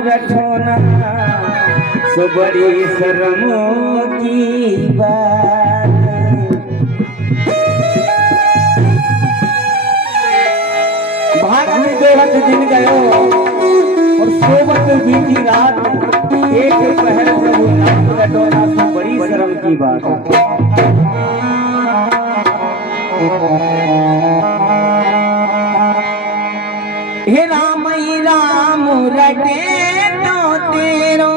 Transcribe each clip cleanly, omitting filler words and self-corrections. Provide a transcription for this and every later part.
रखोना सो बड़ी शर्मों की बात। भागत जोहत दिन गयो और सोबत बीती रात, एक पहर प्रभु नाम रटोना सो बड़ी शर्म की बात। हे राम ही राम रटे तो तेरो,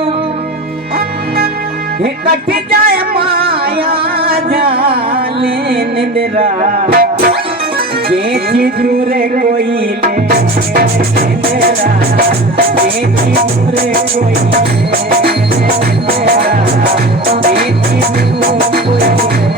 हे कट जाए माया जाले निद्रा, बेची दूरे कोई ले मेरा, बेची दूरे कोई ले मेरा, बेची दूरे कोई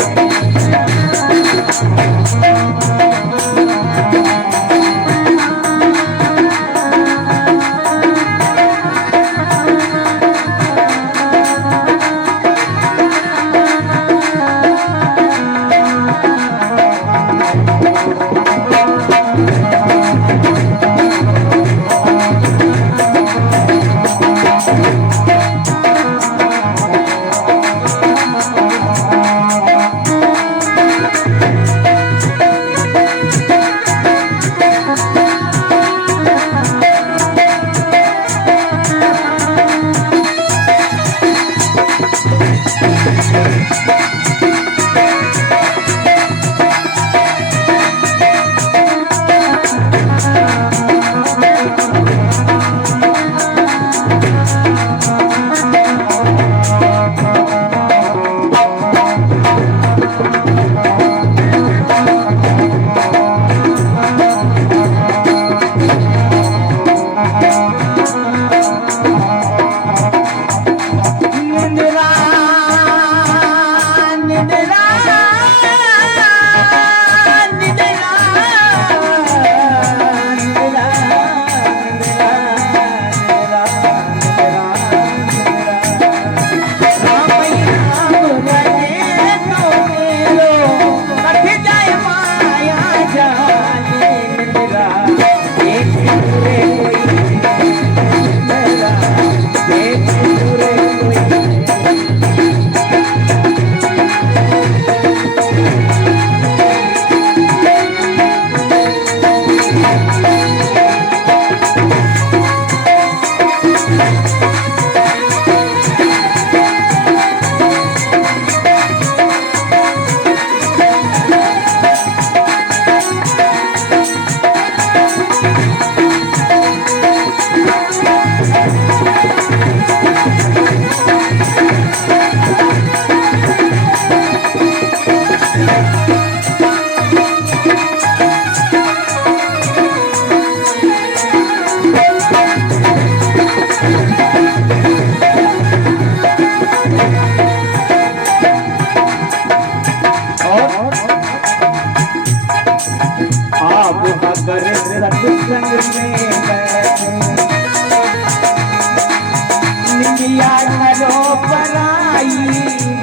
निंदिया करो पराई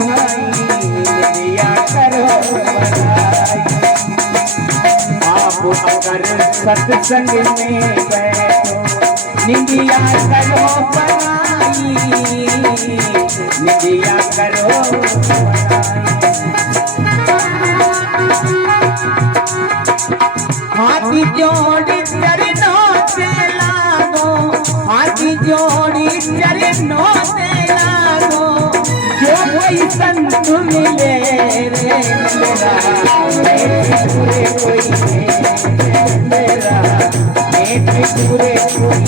भाई, निंदिया करो पराई। आप अगर सत्संग में बैठो निंदिया करो पराई, निंदिया करो पराई। हाथी जोड़ी चरणों से लागो, हाथी जोड़ी चरणों से लागो, जो कोई संत मिले रे मेरा, पूरे कोई मेरा, पूरे कोई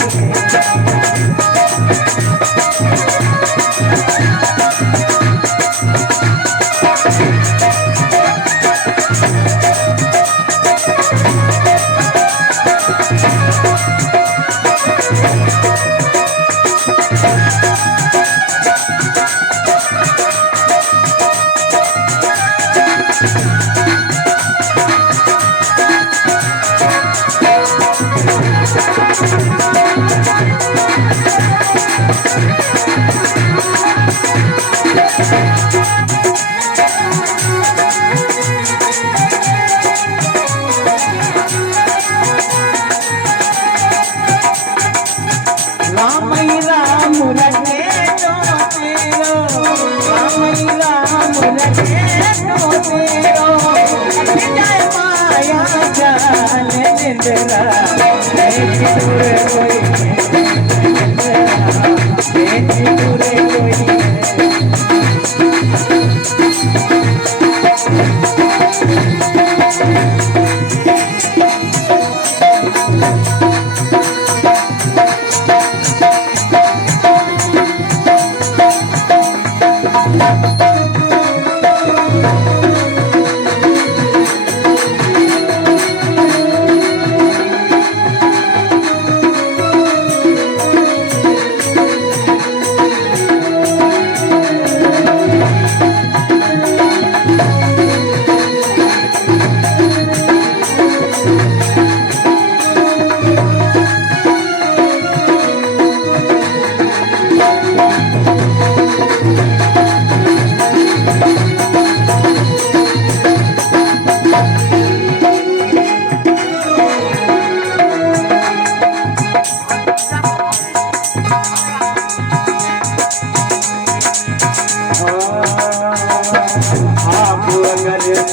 ही राम रखे तो तेरो, राम ही राम रखे तो तेरो, कट जाए माया जाल निंदरा, बेटी दूर कोई बेटी दूर कोई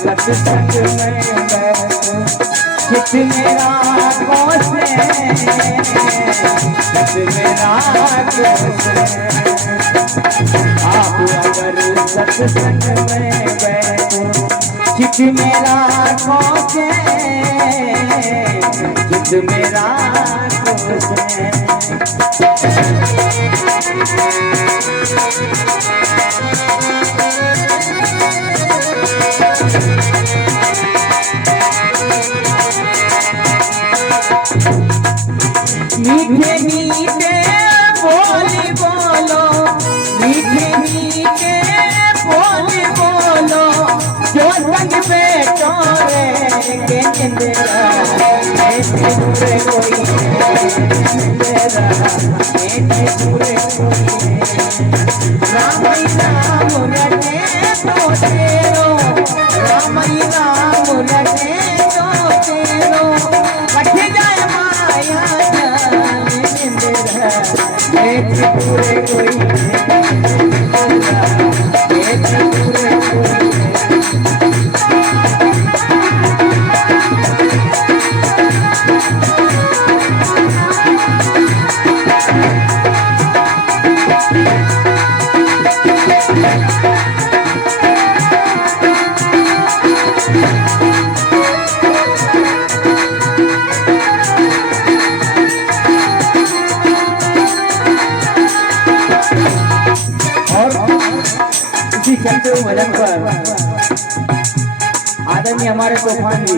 सत्संग में चित मेरा कोसे, चित मेरा कोसे, आप अगर सत्संग में बैठो चित मेरा कोसे, चित मेरा कोसे। मीठे मीठे बोली बोलो, मीठे मीठे बोली बोलो, जो संग पे तोरे के निंदरा, बेटी दूर कोई निंदरा, बेटी दूर कोई। राम ही राम रखे तो तेरो, राम ही राम रखे तो तेरो, कट जाए माया बेटी पूरे कोई बेटी पूरे कोई। चलते हुए भजन पर आदरणीय हमारे तूफान जी,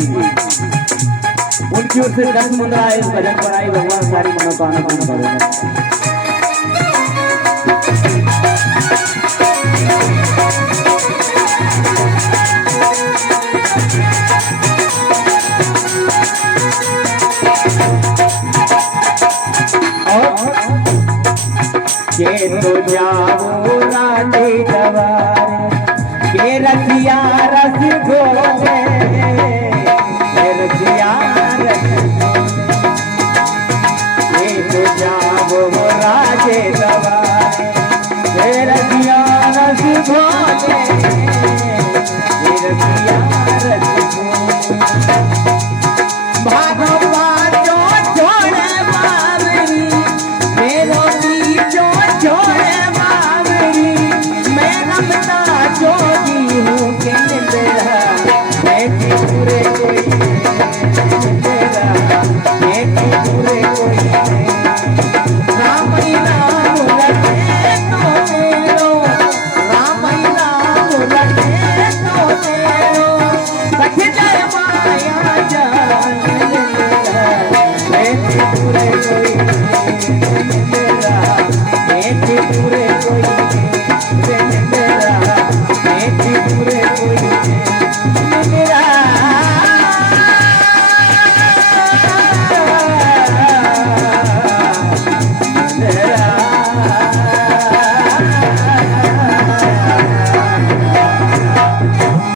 उनकी ओर से 10 मुद्रा इस भजन पर आई, भगवान सारी मनोकामना पूर्ण करेगा। के तो जाओ राधे दवारे, के रसिया रस घोले, के रसिया रस घोले, के तो जाओ राधे दवारे, के रसिया रस घोले, के रसिया रस घोले। भागवा जो छोड़े बाबरी, मेरो जो छोड़े बाबरी, मैं रमता जोगी हूँ के निंदरा, बेटी पूरे कोई निंदरा, बेटी पूरे कोई।